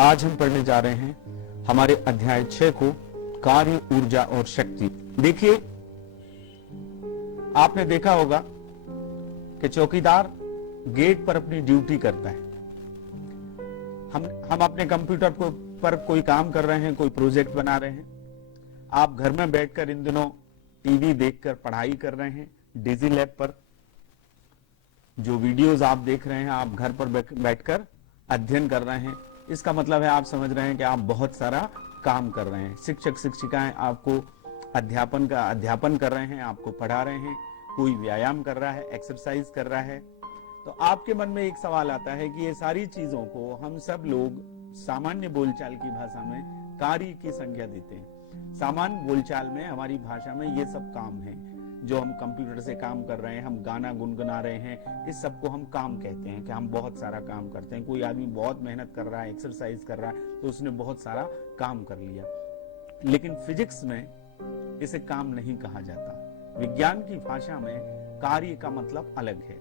आज हम पढ़ने जा रहे हैं हमारे अध्याय 6 को, कार्य, ऊर्जा और शक्ति। देखिए, आपने देखा होगा कि चौकीदार गेट पर अपनी ड्यूटी करता है। हम अपने कंप्यूटर पर कोई काम कर रहे हैं, कोई प्रोजेक्ट बना रहे हैं। आप घर में बैठकर इन दिनों टीवी देखकर पढ़ाई कर रहे हैं। डिजी लैब पर जो वीडियोस आप देख रहे हैं, आप घर पर बैठकर अध्ययन कर रहे हैं। इसका मतलब है आप समझ रहे हैं कि आप बहुत सारा काम कर रहे हैं। शिक्षक शिक्षिकाएं आपको अध्यापन कर रहे हैं, आपको पढ़ा रहे हैं। कोई व्यायाम कर रहा है, एक्सरसाइज कर रहा है। तो आपके मन में एक सवाल आता है कि ये सारी चीजों को हम सब लोग सामान्य बोलचाल की भाषा में कार्य की संज्ञा देते हैं। सामान्य बोलचाल में हमारी भाषा में ये सब काम है जो हम कंप्यूटर से काम कर रहे हैं, हम गाना गुनगुना रहे हैं, इस सब को हम काम कहते हैं कि हम बहुत सारा काम करते हैं। कोई आदमी बहुत मेहनत कर रहा है, एक्सरसाइज कर रहा है, तो उसने बहुत सारा काम कर लिया। लेकिन फिजिक्स में इसे काम नहीं कहा जाता। विज्ञान की भाषा में कार्य का मतलब अलग है।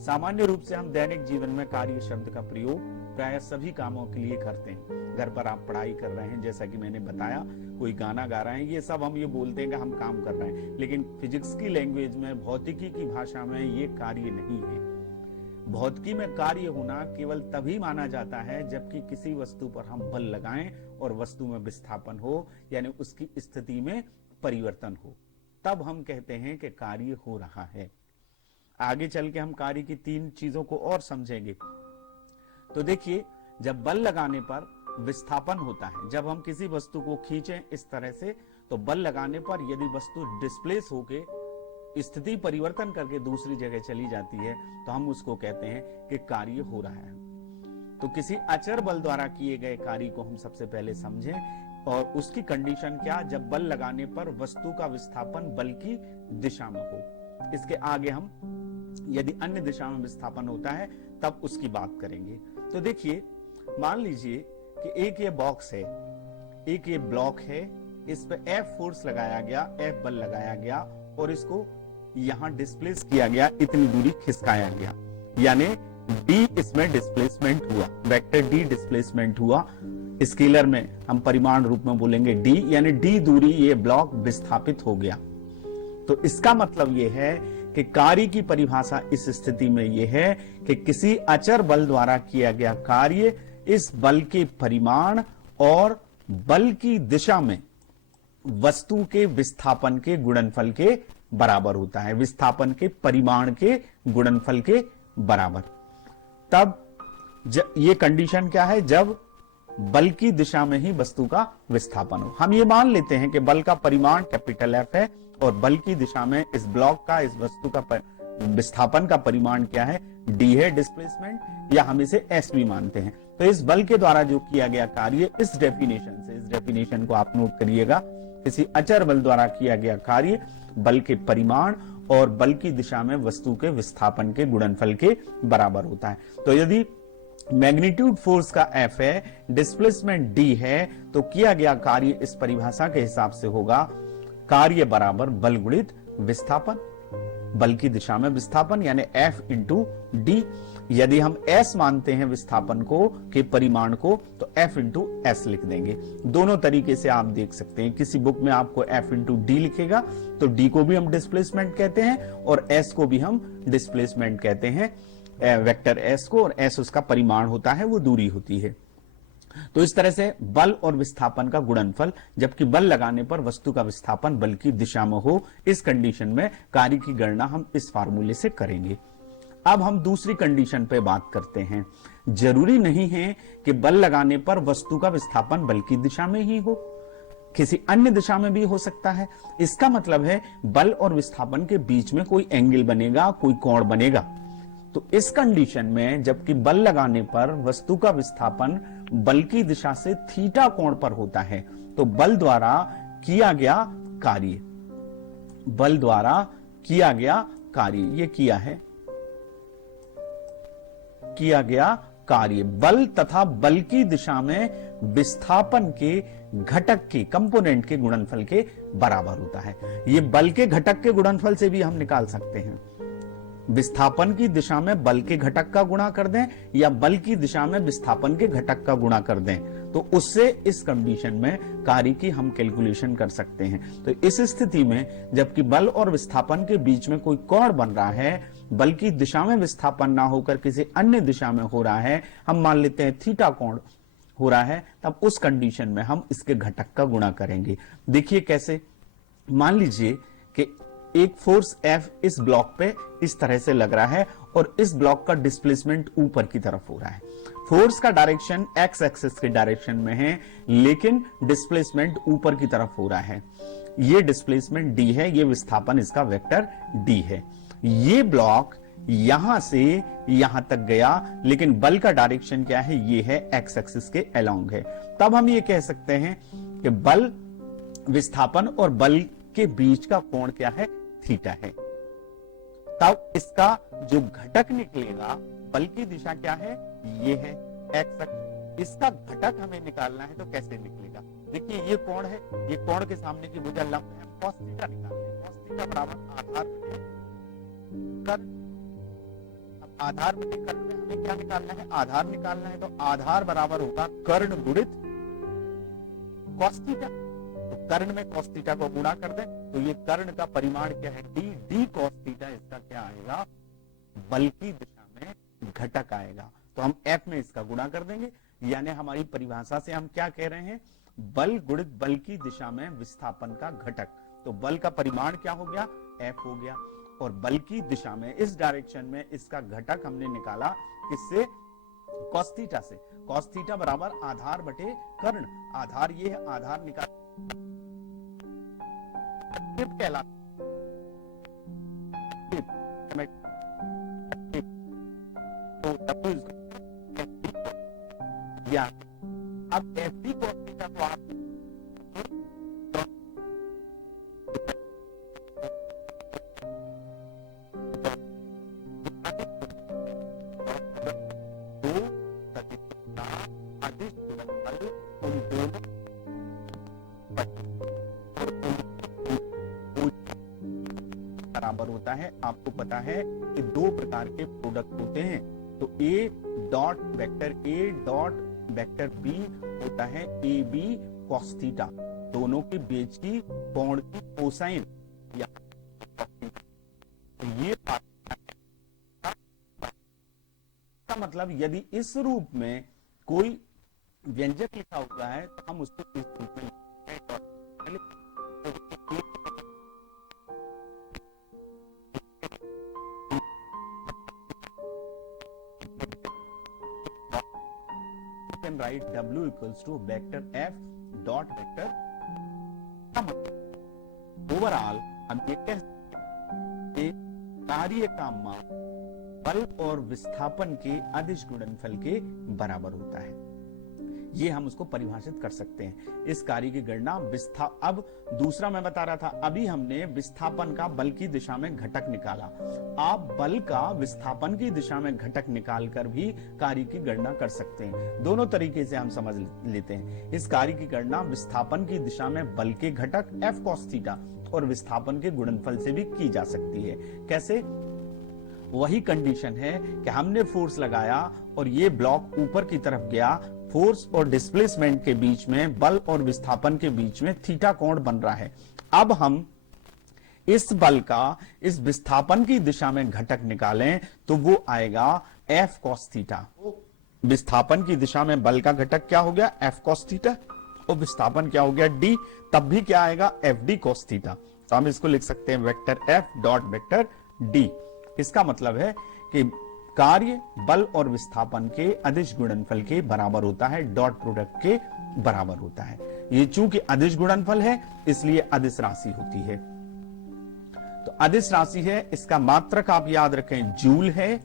सामान्य रूप से हम दैनिक जीवन में कार्य शब्द का प्रयोग प्राय सभी कामों के लिए करते हैं। घर पर आप पढ़ाई कर रहे हैं, जैसा कि मैंने बताया, कोई गाना गा रहे हैं, ये सब हम ये बोलते हैं कि हम काम कर रहे हैं। लेकिन फिजिक्स की लैंग्वेज में, भौतिकी की भाषा में ये कार्य नहीं है। भौतिकी में कार्य होना केवल तभी माना जाता है जबकि किसी वस्तु पर हम बल लगाएं और वस्तु में विस्थापन हो, यानी उसकी स्थिति में परिवर्तन हो, तब हम कहते हैं कि कार्य हो रहा है। आगे चल के हम कार्य की 3 चीजों को और समझेंगे। तो देखिए, जब बल लगाने पर विस्थापन होता है, जब हम किसी वस्तु को खींचें इस तरह से, तो बल लगाने पर यदि वस्तु डिस्प्लेस होके स्थिति परिवर्तन करके दूसरी जगह चली जाती है, तो हम उसको कहते हैं कि कार्य हो रहा है। तो किसी अचर बल द्वारा किए गए कार्य को हम सबसे पहले समझें, और उसकी कंडीशन क्या, जब बल लगाने पर वस्तु का विस्थापन बल की दिशा में हो। इसके आगे हम यदि अन्य दिशा में विस्थापन होता है तब उसकी बात करेंगे। तो देखिए, मान लीजिए कि एक ये बॉक्स है, एक ये ब्लॉक है, इस पे F फोर्स लगाया गया, F बल लगाया गया और इसको यहां डिस्प्लेस किया गया, इतनी दूरी खिसकाया गया, यानी D इसमें डिस्प्लेसमेंट हुआ, वेक्टर D डिस्प्लेसमेंट हुआ। स्केलर में हम परिमाण रूप में बोलेंगे D, यानी D दूरी ये ब्लॉक विस्थापित हो गया। तो इसका मतलब ये है कि कार्य की परिभाषा इस स्थिति में यह है कि किसी अचर बल द्वारा किया गया कार्य इस बल के परिमाण और बल की दिशा में वस्तु के विस्थापन के गुणनफल के बराबर होता है, विस्थापन के परिमाण के गुणनफल के बराबर। तब ये कंडीशन क्या है, जब बल की दिशा में ही वस्तु का विस्थापन हो। हम ये मान लेते हैं कि बल का परिमाण कैपिटल F है और बल की दिशा में इस ब्लॉक का, इस वस्तु का विस्थापन का परिमाण क्या है, D है, डिस्प्लेसमेंट, या हम इसे S भी मानते हैं। तो इस बल के द्वारा जो किया गया कार्य, इस डेफिनेशन से, इस डेफिनेशन को आप नोट करिएगा, किसी अचर बल द्वारा किया गया कार्य बल के परिमाण और बल की दिशा में वस्तु के विस्थापन के गुणनफल के बराबर होता है। तो यदि मैग्नीट्यूड फोर्स का F है, डिस्प्लेसमेंट D है, तो किया गया कार्य इस परिभाषा के हिसाब से होगा कार्य बराबर बल गुणित विस्थापन, बल की दिशा में विस्थापन, यानी F इंटू D। यदि हम S मानते हैं विस्थापन को, के परिमाण को, तो F इंटू S लिख देंगे। दोनों तरीके से आप देख सकते हैं। किसी बुक में आपको F इंटू D लिखेगा तो D को भी हम डिस्प्लेसमेंट कहते हैं और S को भी हम डिस्प्लेसमेंट कहते हैं, वेक्टर S को, और S उसका परिमाण होता है, वो दूरी होती है। तो इस तरह से बल और विस्थापन का गुणनफल, जबकि बल लगाने पर वस्तु का विस्थापन बल की दिशा में हो, इस कंडीशन में कार्य की गणना हम इस फार्मूले से करेंगे। अब हम दूसरी कंडीशन पे बात करते हैं। जरूरी नहीं है कि बल लगाने पर वस्तु का विस्थापन बल की दिशा में ही हो, किसी अन्य दिशा में भी हो सकता है। इसका मतलब है बल और विस्थापन के बीच में कोई एंगल बनेगा, कोई कोण बनेगा। तो इस कंडीशन में जबकि बल लगाने पर वस्तु का विस्थापन बल की दिशा से थीटा कोण पर होता है, तो बल द्वारा किया गया कार्य, बल द्वारा किया गया कार्य, ये किया गया कार्य बल तथा बल की दिशा में विस्थापन के घटक के, कंपोनेंट के गुणनफल के बराबर होता है। ये बल के घटक के गुणनफल से भी हम निकाल सकते हैं। विस्थापन की दिशा में बल के घटक का गुणा कर दें या बल की दिशा में विस्थापन के घटक का गुणा कर दें, तो उससे इस कंडीशन में कार्य की हम कैलकुलेशन कर सकते हैं। तो इस स्थिति में जबकि बल और विस्थापन के बीच में कोई कोण बन रहा है, बल की दिशा में विस्थापन ना होकर किसी अन्य दिशा में हो रहा है, हम मान लेते हैं थीटा कोण हो रहा है, तब उस कंडीशन में हम इसके घटक का गुणा करेंगे। देखिए कैसे, मान लीजिए कि एक फोर्स F इस ब्लॉक पे इस तरह से लग रहा है और इस ब्लॉक का डिस्प्लेसमेंट ऊपर की तरफ हो रहा है। फोर्स का डायरेक्शन एक्स एक्सिस के डायरेक्शन में है, लेकिन डिस्प्लेसमेंट ऊपर की तरफ हो रहा है। ये डिस्प्लेसमेंट d है, ये विस्थापन इसका वेक्टर d है। ये ब्लॉक यहां से यहां तक गया, लेकिन बल का डायरेक्शन क्या है, ये है एक्स एक्सिस के अलोंग है। तब हम ये कह सकते हैं कि बल, विस्थापन और बल के बीच का कोण क्या है, थीटा है। तब इसका जो घटक निकलेगा, बल की दिशा क्या है, ये है एक्स अक्ष, इसका घटक हमें निकालना है। तो कैसे निकलेगा, देखिए ये कोण है, ये कोण के सामने की भुजा लंब है, cos थीटा निकालना है। cos थीटा बराबर आधार बटे कर्ण। अब आधार बटे कर्ण में हमें क्या निकालना है, आधार निकालना है। तो आधार बराबर होगा कर्ण गुणित cos थीटा। तो कर्ण में cos थीटा को गुणा कर दें, तो ये कर्ण का परिमाण क्या है, d cos थीटा, इसका क्या आएगा, बल की दिशा में घटक आएगा। तो हम F में इसका गुणा कर देंगे, यानी हमारी परिभाषा से हम क्या कह रहे हैं, बल गुणित बल की दिशा में विस्थापन का घटक। तो बल का परिमाण क्या हो गया, F हो गया, और बल की दिशा में इस डायरेक्शन में इसका घटक हमने निकाला किससे, cos थीटा से। cos थीटा बराबर आधार बटे कर्ण। आधार ये है, आधार निकाल अब एफडी cos थीटा को आप बराबर होता है। आपको पता है कि दो प्रकार के प्रोडक्ट होते हैं, तो ए डॉट वेक्टर बी होता है ए बी cos थीटा, दोनों के बीच की कोण की कोसाइन या ये का मतलब, यदि इस रूप में कोई व्यंजक लिखा हुआ है तो हम उसको इस रूप में write W equals to vector F dot vector। Overall हम ये कह सकते हैं कार्य का मान बल और विस्थापन के अदिश गुणनफल के बराबर होता है। ये हम उसको परिभाषित कर सकते हैं। इस कार्य की गणना अब दूसरा मैं बता रहा था, अभी हमने विस्थापन का बल की दिशा में घटक निकाला। आप बल का विस्थापन की दिशा में घटक निकालकर भी कार्य की गणना कर सकते हैं। दोनों तरीके से हम समझ लेते हैं। इस कार्य की गणना विस्थापन की दिशा में बल के घटक F cos थीटा और विस्थापन के गुणनफल से भी की जा सकती है। कैसे, वही कंडीशन है कि हमने फोर्स लगाया और ये ब्लॉक ऊपर की तरफ गया, फोर्स और डिस्प्लेसमेंट के बीच में, बल और विस्थापन के बीच में थीटा कोण बन रहा है। अब हम इस बल का इस विस्थापन की दिशा में घटक निकालें तो वो आएगा F cos थीटा। विस्थापन की दिशा में बल का घटक क्या हो गया, F cos थीटा, और विस्थापन क्या हो गया, D। तब भी क्या आएगा, FD cos थीटा। तो हम इसको लिख सकते हैं vector F dot vector D। इसका मतलब है कि कार्य बल और विस्थापन के अदिश गुणनफल के बराबर होता है, डॉट प्रोडक्ट के बराबर होता है। ये चूंकि अदिश गुणनफल है इसलिए अदिश राशि होती है। तो अदिश राशि है, इसका मात्रक आप याद रखें जूल है,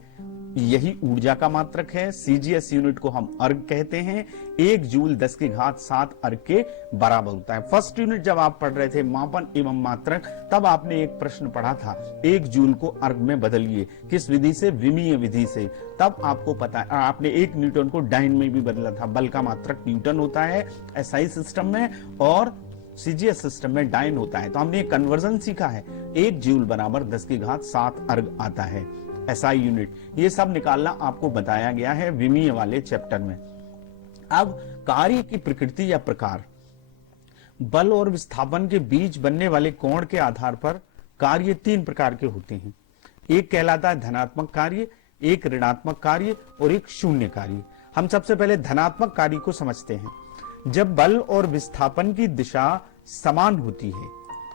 यही ऊर्जा का मात्रक है। सीजीएस यूनिट को हम अर्ग कहते हैं। 1 जूल 10 की घात 7 अर्ग के बराबर होता है। फर्स्ट यूनिट जब आप पढ़ रहे थे मापन एवं मात्रक, तब आपने एक प्रश्न पढ़ा था 1 जूल को अर्ग में बदलिए, किस विधि से, विमीय विधि से। तब आपको पता है, आपने 1 न्यूटन को डाइन में भी बदला था। बल का मात्रक न्यूटन होता है एसआई सिस्टम में, और सीजीएस सिस्टम में डाइन होता है। तो हमने कन्वर्जन सीखा है, 1 जूल बराबर 10 की घात 7 अर्ग आता है। एसआई यूनिट, ये सब निकालना आपको बताया गया है विमीय वाले चैप्टर में। अब कार्य की प्रकृति या प्रकार, बल और विस्थापन के बीच बनने वाले कोण के आधार पर कार्य 3 प्रकार के होते हैं। एक कहलाता है धनात्मक कार्य, एक ऋणात्मक कार्य और एक शून्य कार्य। हम सबसे पहले धनात्मक कार्य को समझते हैं। जब बल और विस्थापन की दिशा समान होती है,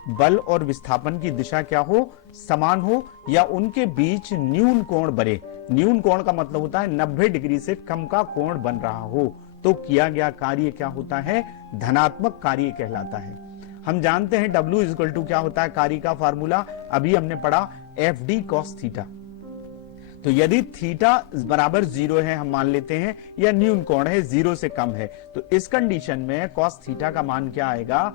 बल और विस्थापन की दिशा क्या हो, समान हो, या उनके बीच न्यून कोण बने। न्यून कोण का मतलब होता है 90 डिग्री से कम का कोण बन रहा हो, तो किया गया कार्य क्या होता है, धनात्मक कार्य कहलाता है। हम जानते हैं W इक्वल टू क्या होता है, कार्य का फार्मूला अभी हमने पढ़ा, FD cos थीटा। तो यदि थीटा बराबर 0 है, हम मान लेते हैं, या न्यून कोण है 0 से कम है, तो इस कंडीशन में cos थीटा का मान क्या आएगा,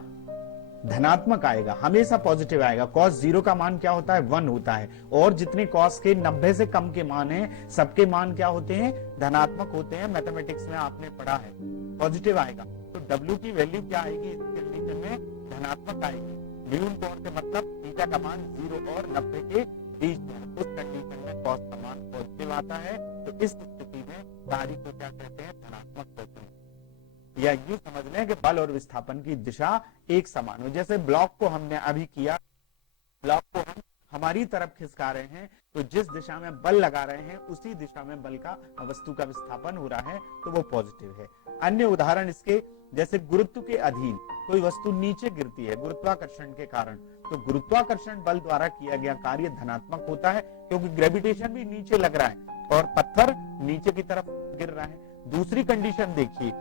धनात्मक आएगा, हमेशा पॉजिटिव आएगा। cos 0 का मान क्या होता है, 1 होता है, और जितने cos के 90 से कम के मान हैं, सबके मान क्या होते हैं, धनात्मक होते हैं। मैथमेटिक्स में आपने पढ़ा है, पॉजिटिव आएगा। तो W की वैल्यू क्या आएगी इस कंडीशन में, धनात्मक आएगी। न्यून कोण से मतलब थीटा का मान 0 और 90 के बीच में, उस कंडीशन में cos का मान पॉजिटिव आता है। तो इस स्थिति में कार्य को क्या कहते हैं, धनात्मक कहते हैं। या यूं समझ लें कि बल और विस्थापन की दिशा एक समान हो। जैसे ब्लॉक को हमने अभी किया, ब्लॉक को हम हमारी तरफ खिसका रहे हैं, तो जिस दिशा में बल लगा रहे हैं उसी दिशा में बल का, वस्तु का विस्थापन हो रहा है, तो वो पॉजिटिव है। अन्य उदाहरण इसके, जैसे गुरुत्व के अधीन कोई वस्तु नीचे गिरती है गुरुत्वाकर्षण के कारण, तो गुरुत्वाकर्षण बल द्वारा किया गया कार्य धनात्मक होता है, क्योंकि ग्रेविटेशन भी नीचे लग रहा है और पत्थर नीचे की तरफ गिर रहा है। दूसरी कंडीशन देखिए,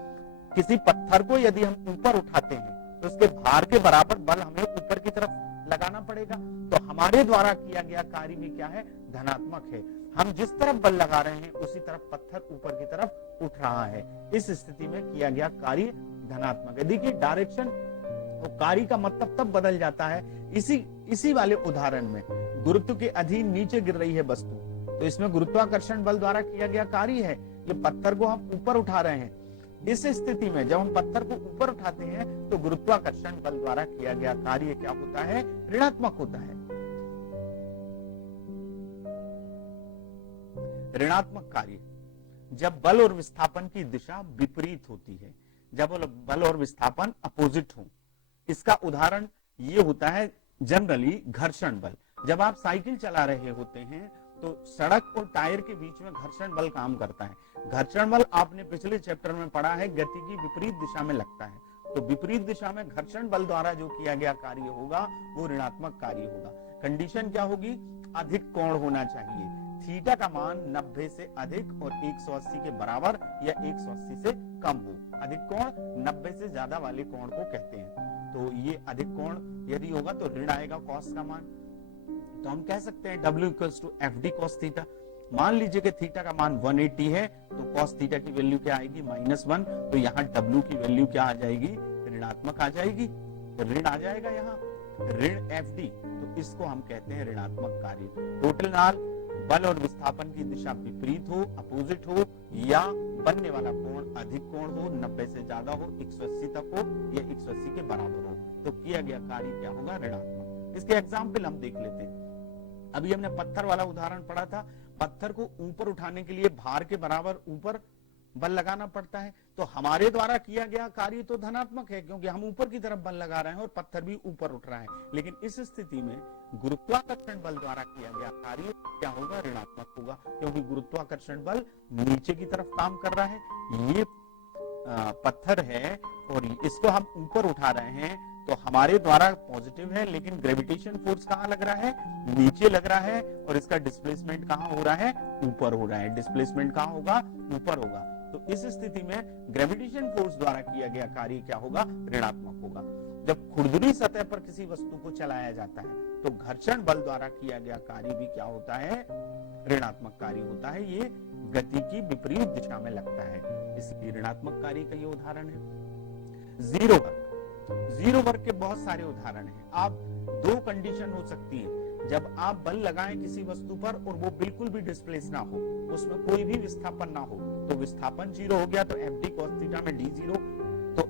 किसी पत्थर को यदि हम ऊपर उठाते हैं तो उसके भार के बराबर बल हमें ऊपर की तरफ लगाना पड़ेगा, तो हमारे द्वारा किया गया कार्य भी क्या है, धनात्मक है। हम जिस तरफ बल लगा रहे हैं उसी तरफ पत्थर ऊपर की तरफ उठ रहा है, इस स्थिति में किया गया कार्य धनात्मक है। देखिए डायरेक्शन और कार्य का मतलब तब बदल जाता है, इसी वाले उदाहरण में गुरुत्व के अधीन नीचे गिर रही है वस्तु, तो इसमें गुरुत्वाकर्षण बल द्वारा किया गया कार्य है, ये पत्थर को हम ऊपर उठा रहे हैं। इस स्थिति में जब हम पत्थर को ऊपर उठाते हैं तो गुरुत्वाकर्षण बल द्वारा किया गया कार्य क्या होता है, ऋणात्मक होता है। ऋणात्मक कार्य, जब बल और विस्थापन की दिशा विपरीत होती है, जब बल और विस्थापन अपोजिट हो। इसका उदाहरण ये होता है जनरली घर्षण बल। जब आप साइकिल चला रहे होते हैं तो सड़क और टायर के बीच में घर्षण बल काम करता है। घर्षण बल आपने पिछले चैप्टर में पढ़ा है, गति की विपरीत दिशा में लगता है, तो विपरीत दिशा में घर्षण बल द्वारा जो किया गया कार्य होगा वो ऋणात्मक कार्य होगा। कंडीशन क्या होगी, अधिक कोण होना चाहिए, थीटा का मान 90 से अधिक और 180 के बराबर या 180 से कम हो। अधिक कोण 90 से ज्यादा वाले कोण को कहते हैं। तो ये अधिक कोण यदि होगा तो ऋण आएगा cos का मान, तो हम कह सकते हैं W equals to FD cos theta. मान लीजिए कि थीटा का मान 180 है, तो cos थीटा की वैल्यू क्या आएगी, -1, तो यहाँ W की वैल्यू क्या आ जाएगी, ऋणात्मक आ जाएगी, ऋण आ जाएगा यहाँ, ऋण FD, तो इसको हम कहते हैं ऋणात्मक कार्य। टोटल नाल बल और विस्थापन की दिशा विपरीत हो, अपोजिट हो, या बनने वाला कोण अधिक कोण हो, 90 से ज्यादा हो, 180 तक हो या 180 के बराबर हो, तो किया गया कार्य क्या होगा, ऋणात्मक। इसके एग्जाम्पल हम देख लेते हैं। अभी हमने पत्थर वाला उदाहरण पढ़ा था, पत्थर को ऊपर उठाने के लिए भार के बराबर ऊपर बल लगाना पड़ता है, तो हमारे द्वारा किया गया कार्य तो धनात्मक है, क्योंकि हम ऊपर की तरफ बल लगा रहे हैं और पत्थर भी ऊपर उठ रहा है। लेकिन इस स्थिति में गुरुत्वाकर्षण बल द्वारा किया गया कार्य क्या होगा, ऋणात्मक होगा, क्योंकि गुरुत्वाकर्षण बल नीचे की तरफ काम कर रहा है। ये पत्थर है और इसको हम ऊपर उठा रहे हैं, तो हमारे द्वारा पॉजिटिव है, लेकिन ग्रेविटेशन फोर्स कहाँ लग रहा है, नीचे लग रहा है, और इसका डिस्प्लेसमेंट कहाँ हो रहा है, ऊपर हो रहा है। डिस्प्लेसमेंट कहाँ होगा, ऊपर होगा। तो इस स्थिति में ग्रेविटेशन फोर्स द्वारा किया गया कार्य क्या होगा, ऋणात्मक होगा। जब खुरदुरी सतह पर किसी वस्तु को चलाया जाता है तो घर्षण बल द्वारा किया गया कार्य भी क्या होता है, ऋणात्मक कार्य होता है। ये गति की विपरीत दिशा में लगता है, इसलिए ऋणात्मक कार्य का ये उदाहरण है। जीरो वर्क, जीरो वर्क के बहुत सारे उदाहरण हैं। आप दो कंडीशन हो सकती है, जब आप बल लगाएं किसी वस्तु पर और वो बिल्कुल भी डिस्प्लेस ना हो, उसमें कोई भी विस्थापन ना हो, तो विस्थापन 0 हो गया, तो FD cos थीटा में D0, तो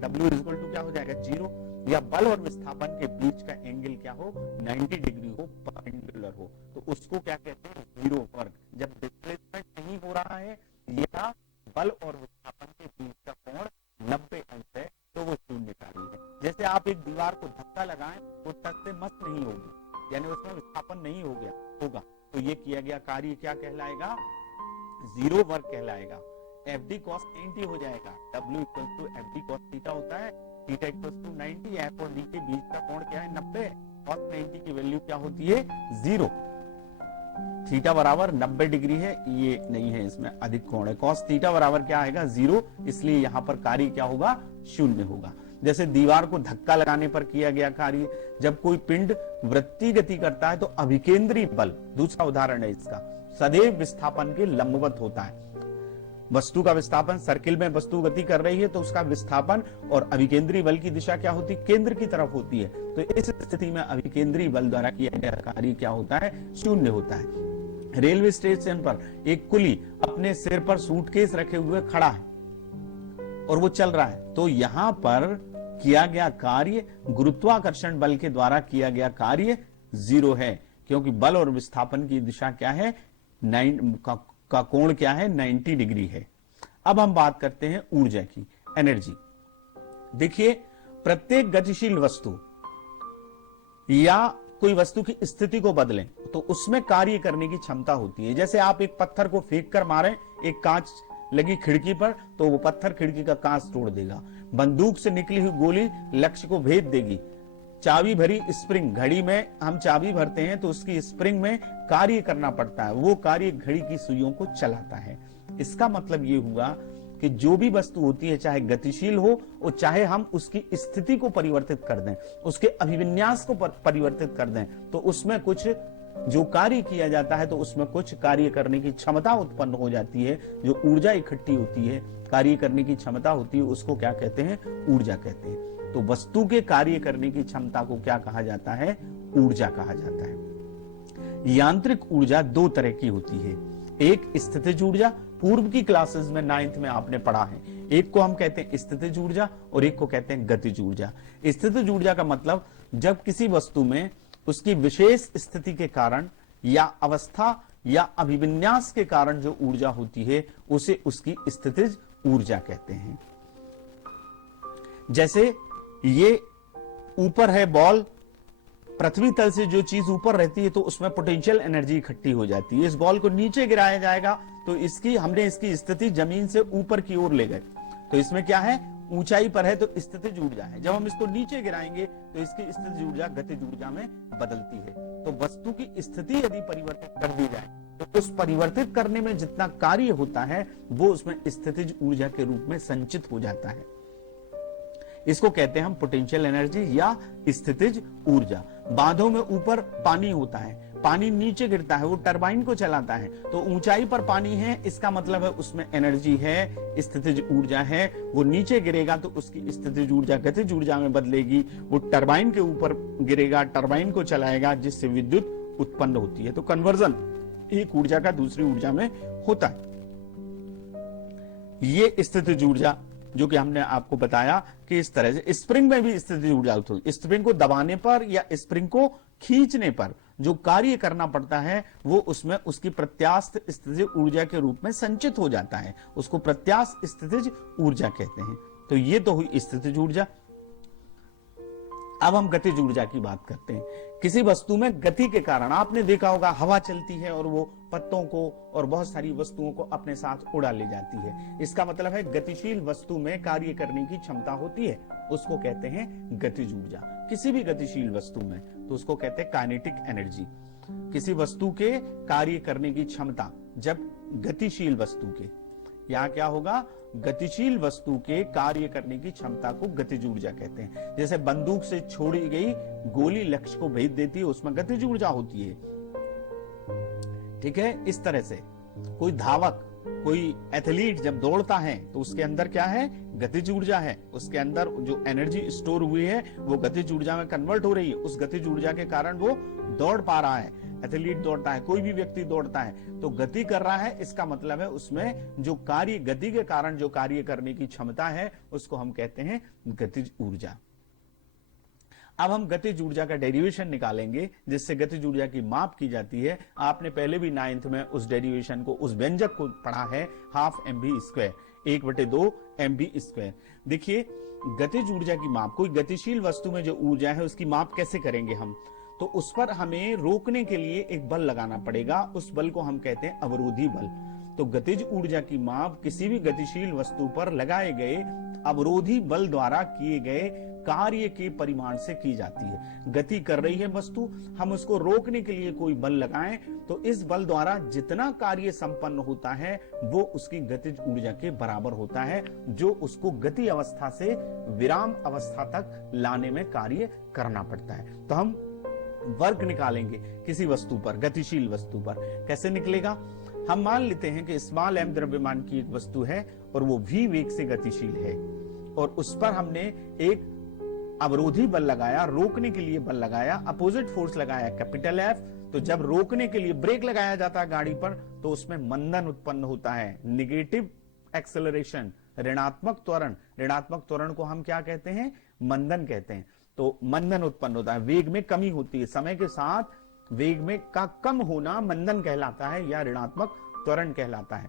W इक्वल टू क्या हो जाएगा, 0। या बल और विस्थापन के बीच का एंगल क्या हो, 90 डिग्री हो, परपेंडिकुलर हो, तो उसको क्या कहते हैं, जीरो वर्ग। जब डिस्प्लेसमेंट नहीं हो रहा है या बल और विस्थापन के बीच का कोण 90 अंश है तो वो शून्यकारी है। जैसे आप एक दीवार को धक्का लगाएं वो टस से मस नहीं होगी, यानी उसमें विस्थापन नहीं हो गया होगा, तो ये किया गया कार्य क्या कहलाएगा, जीरो वर्ग कहलाएगा। FD cos 90 हो जाएगा, W = FD cos थीटा होता है, थीटा = 90, F और D के बीच का कोण क्या है, 90, cos 90 की वैल्यू क्या होती है, 0। थीटा बराबर 90 डिग्री है, ये नहीं है, इसमें अधिक कोण है, cos थीटा बराबर क्या आएगा, 0, इसलिए यहां पर कार्य क्या होगा, शून्य होगा। जैसे दीवार को धक्का लगाने पर किया गया कार्य, जब कोई पिंड वृत्तीय गति करता है तो अभिकेंद्री बल, दूसरा उदाहरण है इसका, सदैव विस्थापन के लंबवत होता है। वस्तु का विस्थापन, सर्किल में वस्तु गति कर रही है तो उसका विस्थापन और अभिकेंद्री बल की दिशा क्या होती है, केंद्र की तरफ होती है। तो इस स्थिति में अभिकेंद्री बल द्वारा किया गया कार्य क्या होता है, शून्य होता है। रेलवे स्टेशन पर एक कुली अपने सिर पर सूटकेस रखे हुए खड़ा है और वो चल रहा है, तो यहां पर किया गया कार्य गुरुत्वाकर्षण बल के द्वारा किया गया कार्य 0 है, क्योंकि बल और विस्थापन की दिशा क्या है, का कोण क्या है, 90 डिग्री है। अब हम बात करते हैं ऊर्जा की, एनर्जी। देखिए, प्रत्येक गतिशील वस्तु या कोई वस्तु की स्थिति को बदलें तो उसमें कार्य करने की क्षमता होती है। जैसे आप एक पत्थर को फेंक कर मारें एक कांच लगी खिड़की पर तो वो पत्थर खिड़की का कांच तोड़ देगा। बंदूक से निकली हुई गोली लक्ष्य को भेद देगी। चाबी भरी स्प्रिंग, घड़ी में हम चाबी भरते हैं तो उसकी स्प्रिंग में कार्य करना पड़ता है, वो कार्य घड़ी की सुइयों को चलाता है। इसका मतलब ये हुआ कि जो भी वस्तु होती है, चाहे गतिशील हो और चाहे हम उसकी स्थिति को परिवर्तित कर दें, उसके अभिविन्यास को परिवर्तित कर दें, तो उसमें कुछ जो कार्य किया जाता है तो उसमें कुछ कार्य करने की क्षमता उत्पन्न हो जाती है। जो ऊर्जा इकट्ठी होती है, कार्य करने की क्षमता होती है, उसको क्या कहते हैं, ऊर्जा कहते हैं। तो वस्तु के कार्य करने की क्षमता को क्या कहा जाता है, ऊर्जा कहा जाता है। यांत्रिक ऊर्जा दो तरह की होती है, एक स्थितिज ऊर्जा, पूर्व की क्लासेस में 9th में आपने पढ़ा है। एक को हम कहते हैं स्थितिज ऊर्जा और एक को कहते हैं गतिज ऊर्जा। स्थितिज ऊर्जा का मतलब जब किसी वस्तु में उसकी विशेष स्थिति के कारण या अवस्था या अभिविन्यास के कारण जो ऊर्जा होती है उसे उसकी स्थितिज ऊर्जा कहते हैं। जैसे ये ऊपर है बॉल, पृथ्वी तल से जो चीज ऊपर रहती है तो उसमें पोटेंशियल एनर्जी इकट्ठी हो जाती है। इस बॉल को नीचे गिराया जाएगा तो हमने इसकी स्थिति जमीन से ऊपर की ओर ले गए, तो इसमें क्या है, ऊंचाई पर है तो स्थितिज ऊर्जा है। जब हम इसको नीचे गिराएंगे तो इसकी स्थितिज ऊर्जा गतिज ऊर्जा में बदलती है। तो वस्तु की स्थिति यदि परिवर्तित कर दी जाए तो उस परिवर्तित करने में जितना कार्य होता है वो उसमें स्थितिज ऊर्जा के रूप में संचित हो जाता है। इसको कहते हैं हम पोटेंशियल एनर्जी या स्थितिज ऊर्जा। बांधों में ऊपर पानी होता है, पानी नीचे गिरता है, वो टरबाइन को चलाता है, तो ऊंचाई पर पानी है, इसका मतलब है उसमें एनर्जी है, स्थितिज ऊर्जा है। वो नीचे गिरेगा तो उसकी स्थितिज ऊर्जा गतिज ऊर्जा में बदलेगी, वो टरबाइन के ऊपर गिरेगा, टरबाइन को चलाएगा, जिससे विद्युत उत्पन्न होती है। तो कन्वर्जन एक ऊर्जा का दूसरी ऊर्जा में होता है। ये स्थितिज ऊर्जा जो कि हमने आपको बताया कि इस तरह से स्प्रिंग में भी स्थितिज ऊर्जा होती है। स्प्रिंग को दबाने पर या स्प्रिंग को खींचने पर जो कार्य करना पड़ता है वो उसमें उसकी प्रत्यास्थ स्थितिज ऊर्जा के रूप में संचित हो जाता है, उसको प्रत्यास्थ स्थितिज ऊर्जा कहते हैं। तो ये तो हुई स्थितिज ऊर्जा। अब हम गतिज ऊर्जा की बात करते हैं। किसी वस्तु में गति के कारण, आपने देखा होगा हवा चलती है और वो पत्तों को और बहुत सारी वस्तुओं को अपने साथ उड़ा ले जाती है। इसका मतलब है गतिशील वस्तु में कार्य करने की क्षमता होती है, उसको कहते हैं गतिज ऊर्जा। किसी भी गतिशील वस्तु में तो उसको कहते हैं काइनेटिक एनर्जी। किसी वस्तु के कार्य करने की क्षमता, जब गतिशील वस्तु के, यहाँ क्या होगा, गतिशील वस्तु के कार्य करने की क्षमता को गतिज ऊर्जा कहते हैं। जैसे बंदूक से छोड़ी गई गोली लक्ष्य को भेद देती है, उसमें गतिज ऊर्जा होती है। ठीक है, इस तरह से कोई धावक, कोई एथलीट जब दौड़ता है तो उसके अंदर क्या है, गतिज ऊर्जा है। उसके अंदर जो एनर्जी स्टोर हुई है वो गतिज ऊर्जा में कन्वर्ट हो रही है। उस गतिज ऊर्जा के कारण वो दौड़ पा रहा है। एथलीट दौड़ता है, कोई भी व्यक्ति दौड़ता है तो गति कर रहा है, इसका मतलब है उसमें जो कार्य, गति के कारण जो कार्य करने की क्षमता है उसको हम कहते हैं गतिज ऊर्जा। अब हम गतिज ऊर्जा का डेरिवेशन निकालेंगे, जिससे गतिज ऊर्जा की माप की जाती है। आपने पहले भी 9th में उस डेरिवेशन को, उस व्यंजक को पढ़ा है, हाफ mv², 1/2 mv²। देखिए, गतिज ऊर्जा की माप, कोई गतिशील वस्तु में जो ऊर्जा है उसकी माप कैसे करेंगे हम, तो उस पर हमें रोकने के लिए एक बल लगाना पड़ेगा। उस बल को हम कहते हैं अवरोधी बल। तो गतिज ऊर्जा की माप किसी भी गतिशील वस्तु पर लगाए गए अवरोधी बल द्वारा किए गए कार्य के परिमाण से की जाती है। गति कर रही है वस्तु, हम उसको रोकने के लिए कोई बल लगाएं, तो इस बल द्वारा जितना कार्य संपन्न होता है वो उसकी गतिज ऊर्जा के बराबर होता है, जो उसको गति अवस्था से विराम अवस्था तक लाने में कार्य करना पड़ता है। तो हम वर्क निकालेंगे किसी वस्तु पर, गतिशील वस्तु पर। कैसे निकलेगा? हम मान लेते हैं कि स्मॉल m द्रव्यमान की एक वस्तु है और वो v वेग से गतिशील है, और उस पर हमने एक अवरोधी बल लगाया, रोकने के लिए बल लगाया, अपोजिट फोर्स लगाया कैपिटल F। तो जब रोकने के लिए ब्रेक लगाया जाता है गाड़ी पर, तो उसमें मंदन उत्पन्न होता है, निगेटिव एक्सेलरेशन, ऋणात्मक त्वरण। ऋणात्मक त्वरण को हम क्या कहते हैं? मंदन कहते हैं। तो मंदन उत्पन्न होता है, वेग में कमी होती है। समय के साथ वेग में का कम होना मंदन कहलाता है या ऋणात्मक त्वरण कहलाता है।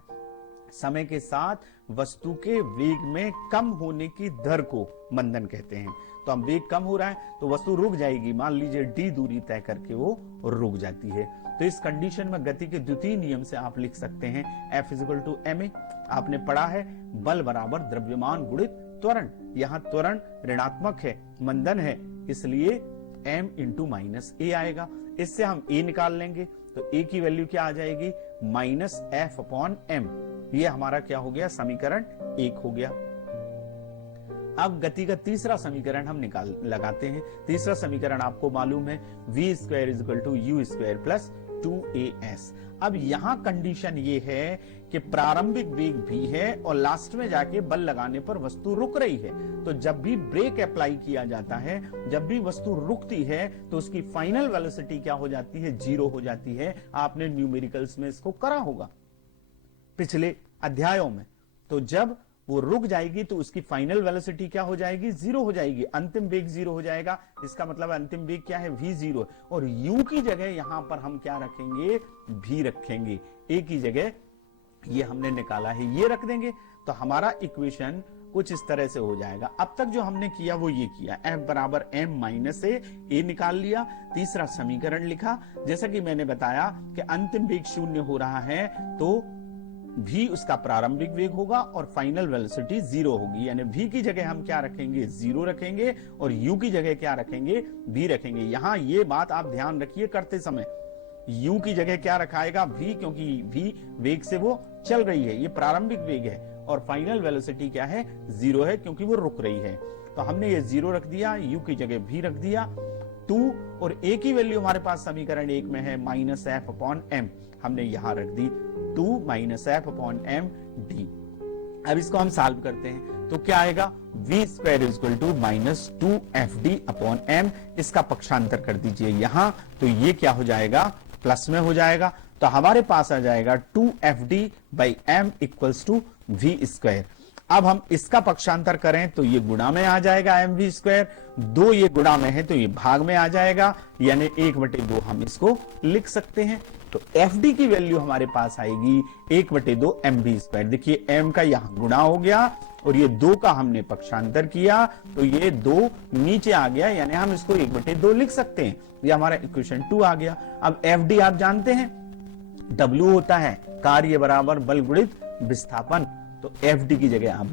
समय के साथ वस्तु के वेग में कम होने की दर को मंदन कहते हैं। तो हम वेग कम हो रहा है तो वस्तु रुक जाएगी, मान लीजिए d दूरी तय करके वो रुक जाती है। तो इस कंडीशन में गति के द्वितीय नियम से आप लिख सकते हैं F = ma। आपने पढ़ा है बल बराबर द्रव्यमान गुणित त्वरण। यहाँ त्वरण ऋणात्मक है, मंदन है, इसलिए m × -a आएगा। इससे हम a निकाल लेंगे, तो a की वैल्यू क्या आ जाएगी? -F/m। ये हमारा क्या हो गया? समीकरण 1 हो गया। अब गति का तीसरा समीकरण हम लगाते हैं। तीसरा समीकरण आपको मालूम है, v² = u² + 2as। अब यहां कंडीशन ये है कि प्रारंभिक वेग v है और लास्ट में जाके बल लगाने पर वस्तु रुक रही है। तो जब भी ब्रेक अप्लाई किया जाता है, जब भी वस्तु रुकती है, तो उसकी फाइनल वेलोसिटी क्या हो जाती है? 0 हो जाती है। आपने न्यूमेरिकल्स में इसको करा होगा पिछले अध्यायों में। तो जब वो रुक जाएगी तो उसकी फाइनल वेलोसिटी क्या हो जाएगी? 0 हो जाएगी, अंतिम वेग 0 हो जाएगा। इसका मतलब अंतिम वेग क्या है? v0। और u की जगह यहां पर हम क्या रखेंगे? v रखेंगे। a की जगह ये हमने निकाला है, ये रख देंगे। तो हमारा इक्वेशन कुछ इस तरह से हो जाएगा। अब तक जो हमने किया वो ये किया, F = m - a निकाल लिया, तीसरा समीकरण लिखा। जैसा कि मैंने बताया कि अंतिम वेग 0 हो रहा है तो v उसका प्रारंभिक वेग होगा और फाइनल वेलोसिटी 0 होगी। यानी v की जगह हम क्या रखेंगे? 0 रखेंगे, और u की जगह क्या रखेंगे? v रखेंगे। यहां ये बात आप ध्यान रखिए करते समय, u की जगह क्या रखाएगा? v, क्योंकि v वेग से वो चल रही है, ये प्रारंभिक वेग है, और फाइनल वेलोसिटी क्या है? 0 है, क्योंकि वो रुक रही है। तो हमने ये 0 रख दिया, u की जगह v रख दिया। 2 और a की वैल्यू हमारे पास समीकरण 1 में है -F/m, हमने यहां रख दी 2 - F/m d। अब इसको हम सॉल्व करते हैं तो क्या आएगा? v² = -2fd/m। इसका पक्षांतर कर दीजिए यहां, तो ये क्या हो जाएगा? प्लस में हो जाएगा। तो हमारे पास आ जाएगा 2fd/m = v²। अब हम इसका पक्षांतर करें तो ये गुणा में आ जाएगा mv², 2 ये गुणा में है तो ये भाग में आ जाएगा, यानी 1/2 हम इसको लिख सकते हैं। तो fd की वैल्यू हमारे पास आएगी 1/2 mv²। देखिए m का यहां गुणा हो गया और ये 2 का हमने पक्षांतर किया तो ये 2 नीचे आ गया, यानी हम इसको 1/2 लिख सकते हैं। ये हमारा इक्वेशन 2 आ गया। अब fd आप जानते हैं w होता है कार्य बराबर बल गुणित विस्थापन। तो fd की जगह आप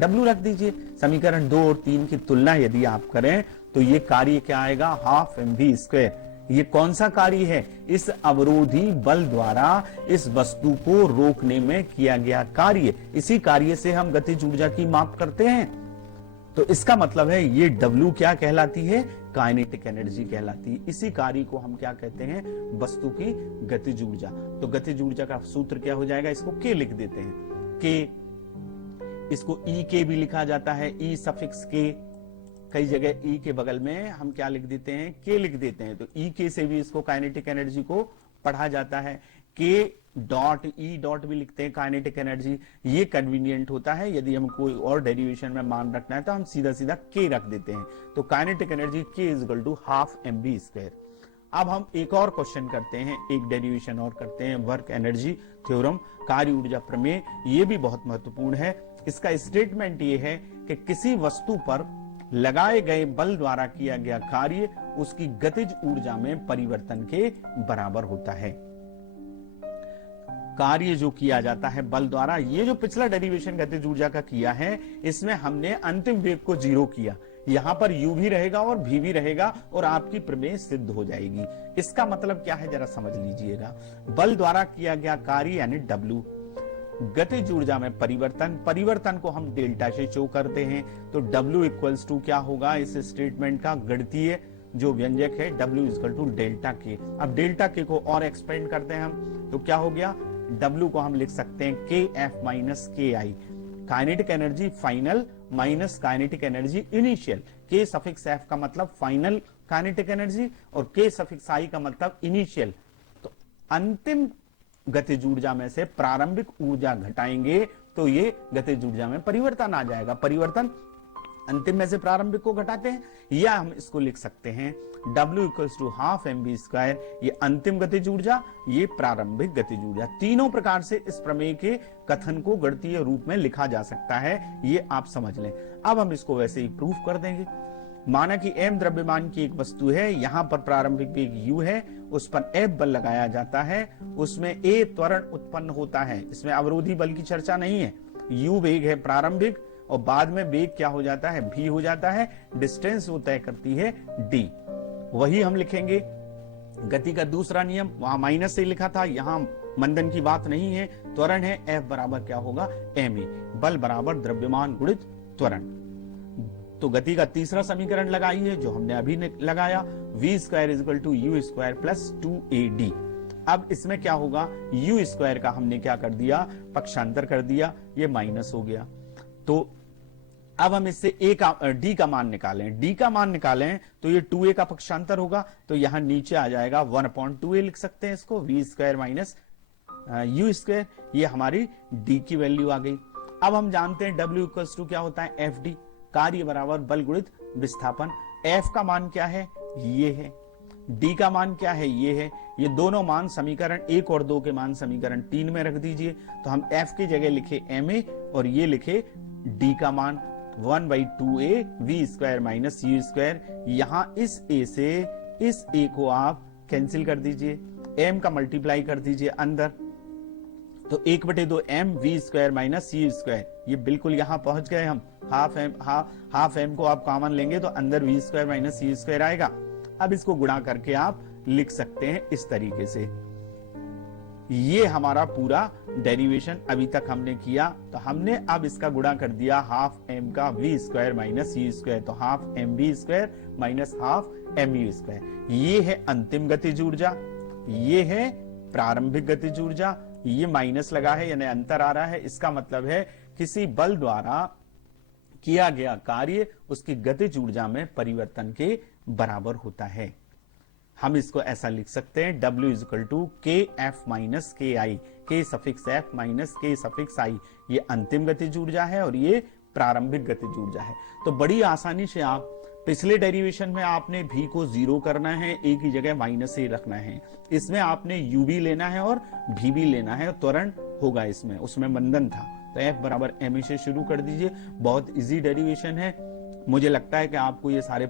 w रख दीजिए। समीकरण 2 और 3 की तुलना यदि आप करें तो ये कार्य क्या आएगा? Half mv²। ये कौन सा कार्य है? इस अवरोधी बल द्वारा इस वस्तु को रोकने में किया गया कार्य। इसी कार्य से हम गतिज ऊर्जा की माप करते हैं। तो इसका मतलब है ये W क्या कहलाती है? काइनेटिक एनर्जी कहलाती है। इसी कार्य को हम क्या कहते हैं? वस्तु की गतिज ऊर्जा। तो गतिज ऊर्जा का सूत्र क्या हो जाएगा? इसको K लिख देते हैं। K, इसको EK भी लिखा जाता है, E∗K। कई जगह E के बगल में हम क्या लिख देते हैं? K लिख देते हैं। तो EK से भी इसको काइनेटिक एनर्जी को पढ़ा जाता है। K डॉट ई डॉट भी लिखते हैं काइनेटिक एनर्जी, ये कन्वीनियंट होता है। यदि हम कोई और डेरिवेशन में मान रखना है तो हम सीधा सीधा K रख देते हैं। तो kinetic energy K is equal to half mv²। अब हम एक और क्वेश्चन करते हैं, एक डेरिवेशन और करते हैं, वर्क एनर्जी थ्योरम, कार्य ऊर्जा प्रमेय। ये भी बहुत महत्वपूर्ण है। इसका स्टेटमेंट ये है कि किसी वस्तु पर लगाए गए बल द्वारा किया गया कार्य उसकी गतिज ऊर्जा में परिवर्तन के बराबर होता है। कार्य जो किया जाता है बल द्वारा, ये जो पिछला डेरिवेशन गतिज ऊर्जा का किया है, इसमें हमने अंतिम वेग को 0 किया। यहां पर u भी रहेगा और v भी रहेगा और आपकी प्रमेय सिद्ध हो जाएगी। इसका मतलब क्या है, जरा समझ लीजिएगा। बल द्वारा किया गया कार्य यानी w, गतिज ऊर्जा में परिवर्तन को हम डेल्टा से शो करते हैं। तो w इक्वल्स टू क्या होगा, इस स्टेटमेंट का गणितीय जो व्यंजक है w इक्वल टू डेल्टा के। अब डेल्टा के को और एक्सपेंड करते हैं हम, तो क्या हो गया, w को हम लिख सकते हैं kf minus ki, kinetic energy final minus kinetic energy initial. k suffix f का मतलब फाइनल काइनेटिक एनर्जी और k सफिक्स i का मतलब इनिशियल। तो अंतिम गतिज ऊर्जा में से प्रारंभिक ऊर्जा घटाएंगे तो ये गतिज ऊर्जा में परिवर्तन आ जाएगा। परिवर्तन अंतिम में से प्रारंभिक को घटाते हैं, या हम इसको लिख सकते हैं W equals to half mv²। ये अंतिम गतिज ऊर्जा, ये प्रारंभिक गतिज ऊर्जा। तीनों प्रकार से इस प्रमेय के कथन को गणितीय रूप में लिखा जा सकता है, ये आप समझ लें। अब हम इसको वैसे ही प्रूफ कर देंगे। माना कि m द्रव्यमान की एक वस्तु है, यहां पर प्रारंभिक वेग u है, उस पर F बल लगाया जाता है, उसमें a त्वरण उत्पन्न होता है। इसमें अवरोधी बल की चर्चा नहीं है। u वेग है प्रारंभिक और बाद में वेग क्या हो जाता है, v हो जाता है। डिस्टेंस वो तय करती है d। वही हम लिखेंगे गति का दूसरा नियम, वहां माइनस से लिखा था, यहां मंदन की बात नहीं है। त्वरण है F बराबर क्या होगा, ma, बल बराबर द्रव्यमान गुणित त्वरण। तो गति का तीसरा समीकरण लगाइए जो हमने अभी लगाया, v² is equal to u² plus 2ad। अब इसमें क्या होगा, u² का हमने क्या कर दिया, पक्षांतर कर दिया, ये माइनस हो गया। तो अब हम इससे d का मान निकालें, d का मान निकालें तो ये 2a का पक्षांतर होगा, तो यहां नीचे आ जाएगा 1/2a, लिख सकते हैं इसको, v² माइनस u²। ये हमारी d की वैल्यू आ गई। अब हम जानते हैं w इक्वल्स टू क्या होता है, fd, कार्य बराबर बल गुणित विस्थापन। f का मान क्या है, ये है, d का मान क्या है, ये है। ये दोनों मान समीकरण 1 और 2 के मान समीकरण 3 में रख दीजिए। तो हम f की जगह लिखे ma और ये लिखे d का मान 1/2a v² माइनस u²। यहां इस a से इस a को आप कैंसिल कर दीजिए, m का मल्टीप्लाई कर दीजिए अंदर, तो 1/2 m v² माइनस u²। ये बिल्कुल यहां पहुंच गए हम। हाफ m को आप कॉमन लेंगे तो अंदर v² माइनस u² आएगा। अब इसको गुणा करके आप लिख सकते हैं इस तरीके से। ये हमारा पूरा डेरिवेशन अभी तक हमने किया। तो हमने अब इसका गुणा कर दिया हाफ m का v² माइनस u², तो half mv² minus half mu²। ये है अंतिम गतिज ऊर्जा, ये है प्रारंभिक गतिज ऊर्जा। ये माइनस लगा है यानी अंतर आ रहा है। इसका मतलब है किसी बल द्वारा किया गया कार्य उसकी गतिज ऊर्जा में परिवर्तन के बराबर होता है। हम इसको ऐसा लिख सकते हैं, W is equal to kf minus ki, k suffix f minus k suffix i। ये अंतिम गतिज ऊर्जा है और ये प्रारंभिक गतिज ऊर्जा है। तो बड़ी आसानी से आप पिछले डेरिवेशन में आपने v को 0 करना है, a की जगह माइनस से रखना है। इसमें आपने u भी लेना है और v भी लेना है, त्वरण होगा इसमें, उसमें मंदन था। तो f बराबर ma से शुरू कर दीजिए। बहुत इजी डेरिवेशन है। मुझे लगता है कि आपको ये सारे